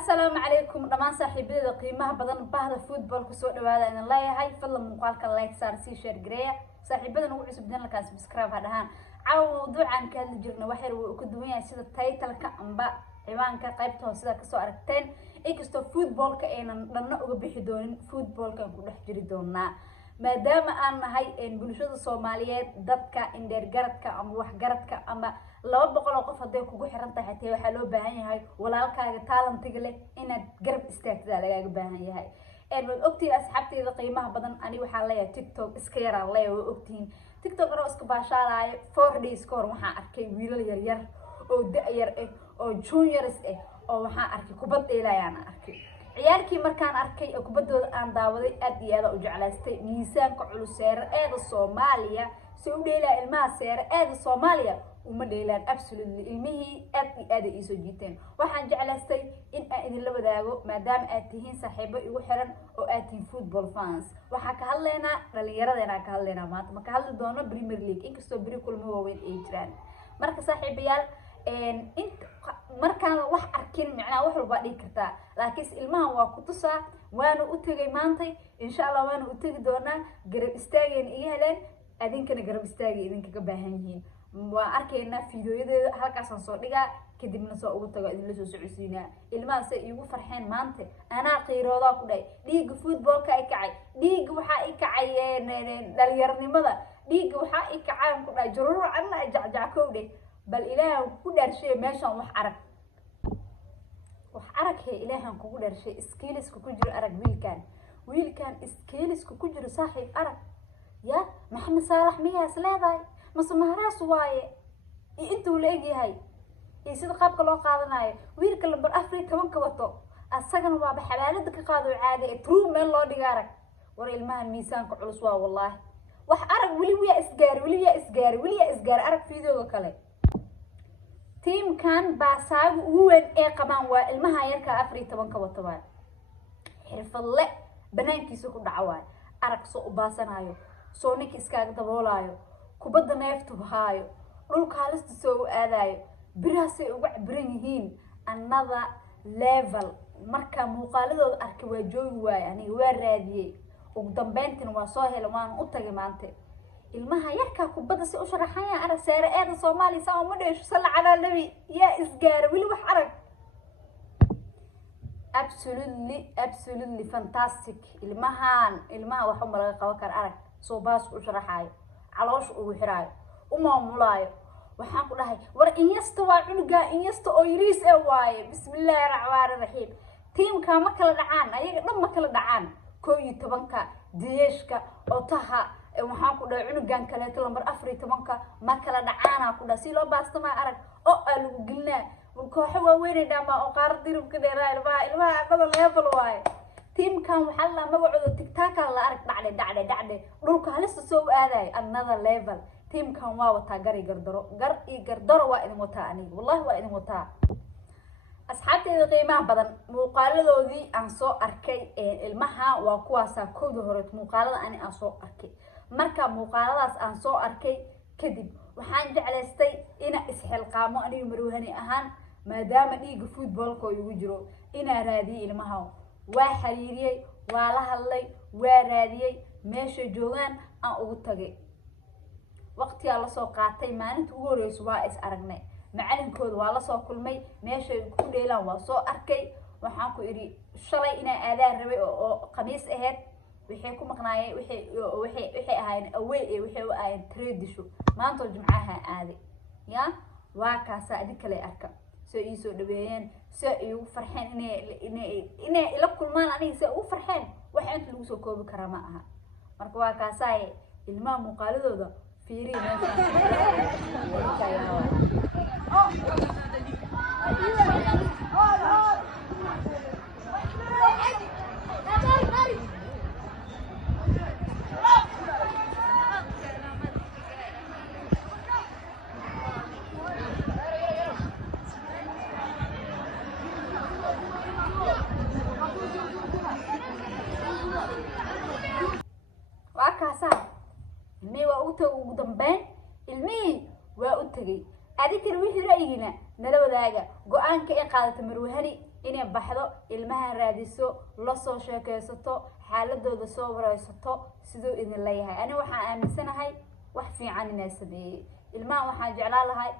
السلام عليكم دمان صاحبيدا qiimaha badan bahda football ku soo dhawaada in leeyahay fadlan muuqaalka like saar si share gareeya saaxiibadan ugu cusubdan la subscribe hadaan mawduucan ka hadli jirna wax yar uu ku duwan yahay sida title-ka amba ciwaanka qaybta hoose ka soo aragteen inkastoo football-ka aynan dhanna uga bixi doonin football-ka ku dhex jiri doonaa maadaama aan nahay bulshada Soomaaliyeed dadka indheer garadka ama wax garadka ama 200 qof haday kugu xiran tahay tii waxa loo baahan yahay walaalkaaga talentiga leh inaad garab istaagtid laga baahan yahay wad ogtii asxaabteeda qiimaha badan ani waxa leeyahay TikTok iska yar leeyahay ogtiin TikTok aro iska baashaalay 4 days koor waxa arkay wiilal yar yar oo da'yar ah oo juniors ah oo waxa arkay kubad dheelayaan arkay ciyaarkii markaan arkay kubadooda aan daawaday aad iyo aad u jeclaystay miisaanka culuseer ee Soomaaliya soo dheelay ilmaha seer ee Soomaaliya uma dheelaan absolutely ilmihii aad ay soo jiiteen waxaan jeclaystay in aan idin la wadaago maadaama aad tihiin saaxiibo igu xiran oo aad tihiin football fans waxa ka hadlaynaa dhalinyaradeena ka hadlaynaa maanta ma ka hadli doono Premier League inkastoo bari kulmo waaweyn ay jiraan marka saaxiibayaal markaan wax arkin macnaa wax walba dhigi kartaa laakiin ilmahan waa ku tusaa waana u tagay maanta insha Allah waana u tagi doonaa garab istaageen iga heleen adinkana garab istaagay idinka ka baahan yihiin waa arkayna fiidiyoyada halkaas aan soo dhigaa kadibna soo ugu tago idin la soo socodsiinaa ilmaha ay igu farxeen maanta ana qiirooda ku dhay dhiig football-ka ay kacay dhiig waxa ay kacayeen dhalinyarnimada dhiig waxa ay kacaan ku dhay jaruur anna jacjacowde bal ilaahay ku dharshay meeshan wax arag he ilaahan kugu dharshay skills ku jiro arag wiilkan skills ku jiro saaxiib arag ya maxamed saalax miyaas leedahay masmahraas waaye intuu leeyahay sida qaabka loo qaadanayo wiilka lambar 14 ka wato asagana waa xabaalada ka qaado caadi ee true meel loo dhiga arag war ilmahan miisaanka culus waa wallahi wax arag wali isgaar arag fiidooga kale team kan baasaagu ugu weyn ee qabaan waa ilmaha yarka 14 ka wato waa xirfadle banaankiisa ku dhacawaay arag soo u baasanayo soo ninka iskaaga daboolayo kubadda neeftu bahaayo dhulka halista soo aadayo biraasay ugu cabran yihiin another level marka muuqaaladooda arkay waa joogi waay aniga waa raadiyay ugu dambeyntina waa soo helay waan u tagay maanta ilmaha yarka kubadda si u sharaxaya arag seere ee Soomaaliya saa uma dheesho salcada nabi yaa isgaar wali wax arag absolutely fantastic ilmaha waxa malaga qaban kar arag soo baas u sharaxayo caloosh ugu xiraayo maamulaayo waxaan ku dhahay war inyasta waa cunuga inyasta oo yiriis ee waaye bismillaahir rahmaanir rahiim teamka ma kala dhacaan ayaga dhan ma kala dhacaan 11ka deeshka oo taha waxaan ku dhahay cunugan kale lambar 14ka ma kala dhacaana ku dhahay si loo baastama arag oo lagu gilnaa kooxo waaweyn dhama oo qaar dirubka dheeraa ilmaha aqada level waaye teamkan waxa la magacooda TikTok la arag dhacday dhulka halista soo aaday another level teamkan waa wata gardaro waa idin wata aniga wallahi waa idin wata asxaabteeda qiimaha badan muuqaaladoodii aan soo arkay ilmaha waa kuwaasa kooda hore muuqaalada aan soo arkay marka muuqaaladaas aan soo arkay kadib waxaan jeclaystay ina isxilqaamo aniga marwahani ahaan maadaama dhiiga football-ka ugu jiro ina raadiyo ilmaha waa xiriiriyay waa la hadlay waa raadiyay meesha joogan aan ugu tagay waqtiga la soo qaatay maalinta ugu horeysay waa is aragnay macalinkooda waa la soo kulmay meesha ku dheelaan waa soo arkay waxaan ku iri shalay ina aadaan rabay oo khamiis ahayd wixii ku maqnaayay wixii ahayn away wixii u ahayn tradisho maanta jumcaha aaday ya waa kaasa adii kale arka soo ii soo dhaweeyeen soo igu farxeen inay ila kulmaan aniga soo ugu farxeen waxa inta lagu soo koobi karaa ma aha marka waa kaasay ilmaha muuqaaladooda fiiriyo ugu dambeyn ilmihii waa u tagay adinkana wixii ra'yigina nala wadaaga go'aanka ay qaadatay marwahani inay baxdo ilmaha raadiso la soo sheekaysato xaaladooda soo waraysato sidoo idin leeyahay ani waxaan aaminsanahay wax fiican inay sameeyay ilmaha waxaan jeclaan lahay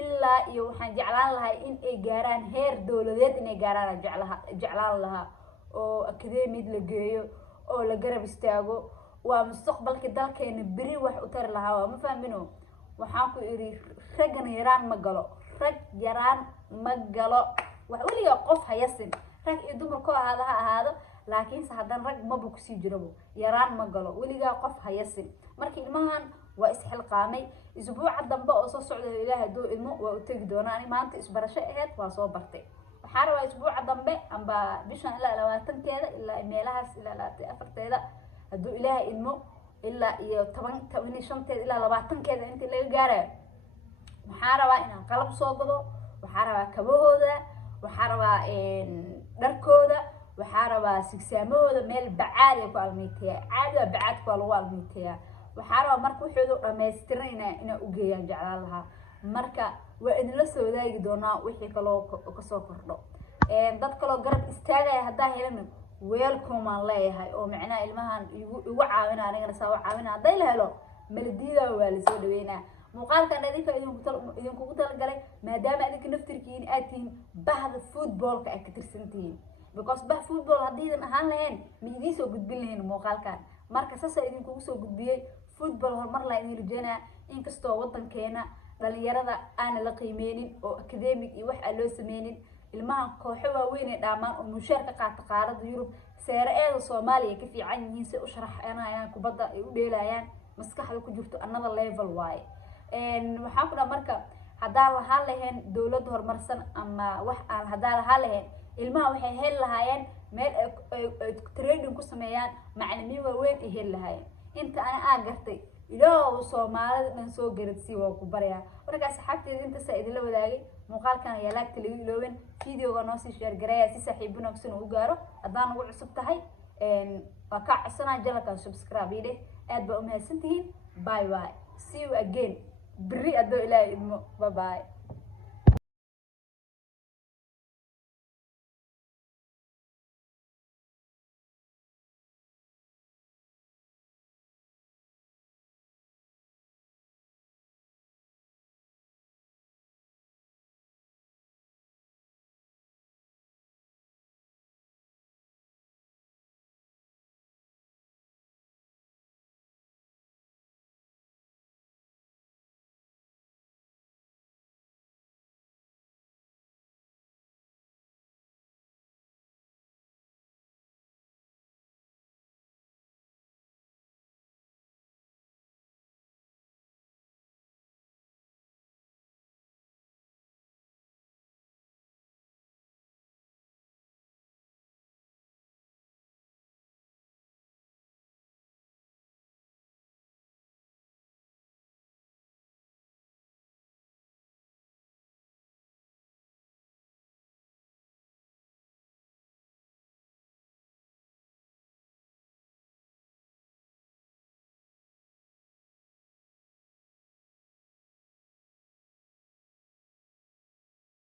ilaa iyo waxaan jeclaan lahay in ay gaaraan heer dawladeed inay gaaraan jeclaan lahaa oo academic la geeyo oo la garab istaago waa mustaqbalka dalkeena biri wax u tar lahaa waa ma fahmino waxaan ku iri raggan yaraan ma galo rag yaraan ma galo wax waliga qof hayasin rag iyo dumar ko ahaado laakiin hadan rag ma buu ku sii jirabo yaraan ma galo waliga qof hayasin markii ilmahan waa isxilqaamay isbuuca dambe oo soo socda ilaahay doo ilmo waa u tagi doonaa ani maanta isbarasho aheed waa soo bartay waxaan rabaa isbuuca dambe amba bishan ilaa 20keeda ilaa meelahaas ilaa 4teeda haduu ilaahay ilmo ilaa iyo 15teeda ilaa 20keeda inta laga gaarayo waxaan rabaa inaan qalab soo gado waxaan rabaa kabahooda waxaan rabaa dharkooda waxaan rabaa sigsaamahooda meel bacaad ay ku almiitaya caadi waa bacaad ku lagu almiitaya waxaan rabaa marka wuxuu dhameystiranayna inaan u geeyaan jeclaan lahaa marka waa idin la soo wadaagi doonaa wixii kaloo ka soo kordho dad kaloo garab istaagaya hadaa helana welcome aan leeyahay oo macnaa ilmahan igu caawina anigana saa caawina haday la helo maladiida waa la soo dhaweynaa muuqaalkan idinku talagalay maadaama idinka naftirkiin aad tihiin bahda footballka ay ka tirsantihiin because bah football hadiidan ahaan lahayn ma idin soo gudbin lahayn muuqaalkan marka saasa idinku soo gudbiyay football horumar la idin rajeynaa inkastoo wadankeena dhalinyarada aan la qiimeynin oo academic iyo wax aan loo sameynin ilmaha kooxo waaweyn ee dhaamaan oo mushaar ka qaata qaarada Yurub seeraeeda Soomaaliya ka fiican yihiin si u sharaxayaan kubadda ay u dheelayaan maskaxda ku jirto another level way waxaan ku dhahay marka hadaa la halahayn dawlad horumarsan ama wax aan hadaa la halahayn ilmaha waxay heli lahaayeen meel ay trading ku sameeyaan macallimiin waaweyn ay heli lahaayeen inta aan gartay ilaahu Soomaalida dhan soo garadsi waa ku baraya marka saxaabteeda inta saa'id la wadaagay muuqaalkan ayaa laagta lagu iloowen videoga noo sii share gareeya si saaxiibuna u gaaro hadaan ugu cusub tahay waa ka codsanaa jalka subscribe ideh aad ba u mahadsantihiin bye bye see you again bri adoo ilaahay idmo bye bye